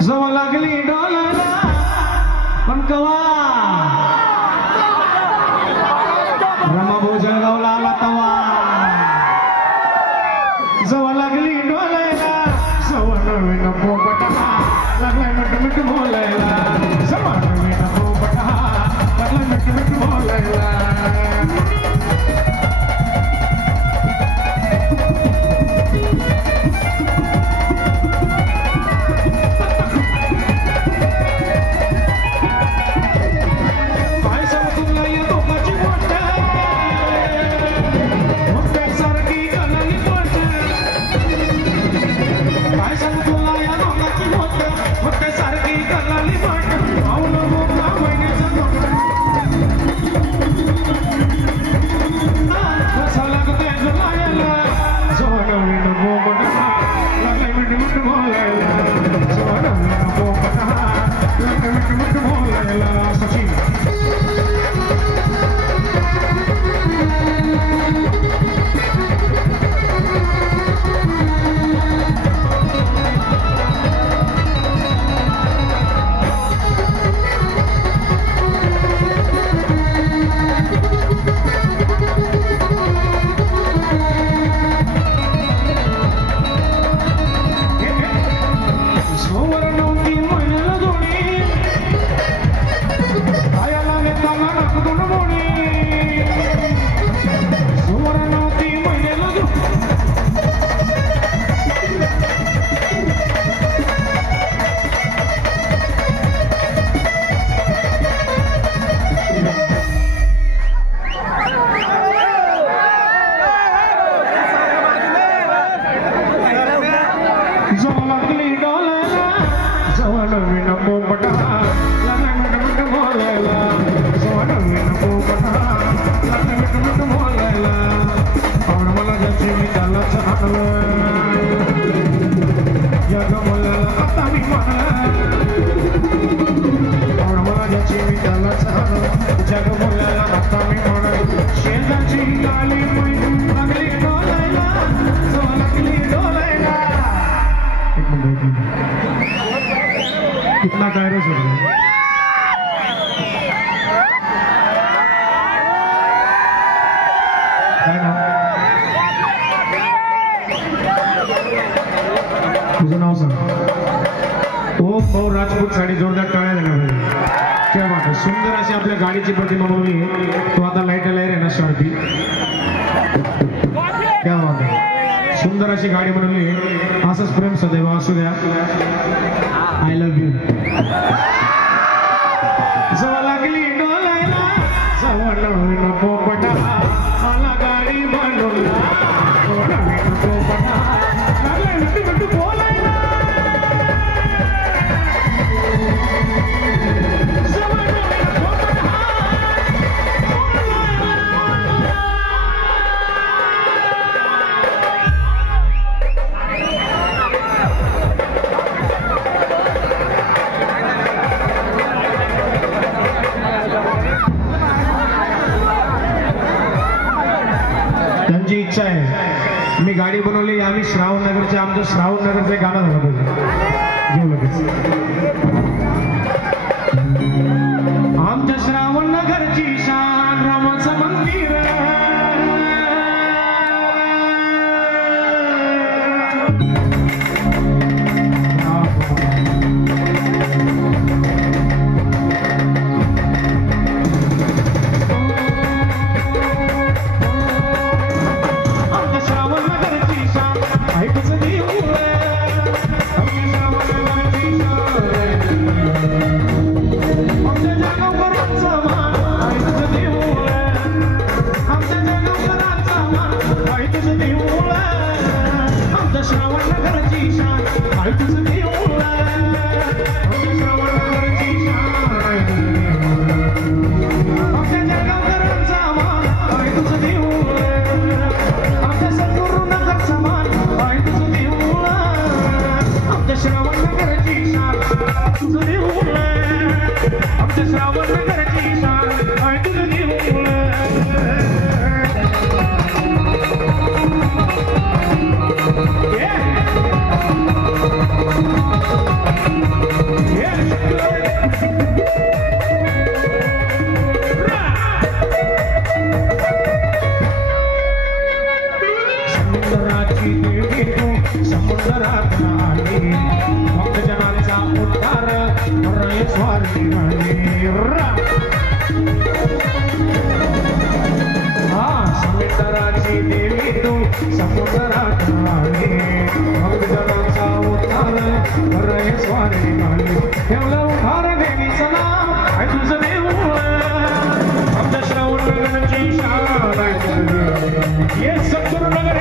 जवा लागली डोलाला पण कवा रमाभाऊ जळगावला आला तवा जवा लागली डोलायला सवा नवीन पोपटा लागलाय मिठ बोलायला सवा नवीन पोपटा लागलाय मिठ बोलायला कितना कायरस हो गया तुझं नाव सांग ओम भाऊ राजपूत साडी जोरदार टाळ्या देणार भाई क्या बात आहे सुंदर अशी आपल्या गाडीची प्रतिमा बनवली तो आता लाईट आहे ना शार्पी क्या बात आहे सुंदर अशी गाडी बनवली असंच प्रेम सदैव असू द्या आय लव्ह यू जवा लागली डोलायला जवा नवीन पोपटा मला गाडी बनवला नवीन पोपटा लागलाय मिठ बोलायला जवा नवीन पोपटा त्यांची इच्छा आहे मी गाडी बनवली आम्ही श्रावण नगरचे आमचं श्रावण नगरचं गाणं झालं पाहिजे घेऊ लगेच आमच्या श्रावण नगरची शान रामाचं मंदिर Yeah. स्वार निघाली हा समुद्राची देवी तू समुद्रात आली भक्तजनांचा उद्धार खरं स्वार निघाली ठेवलं उद्धार देवीचं नाव आहे तुझं देऊळ आमच्या श्रावण नगरची शाळा ये सद्गुरु नगर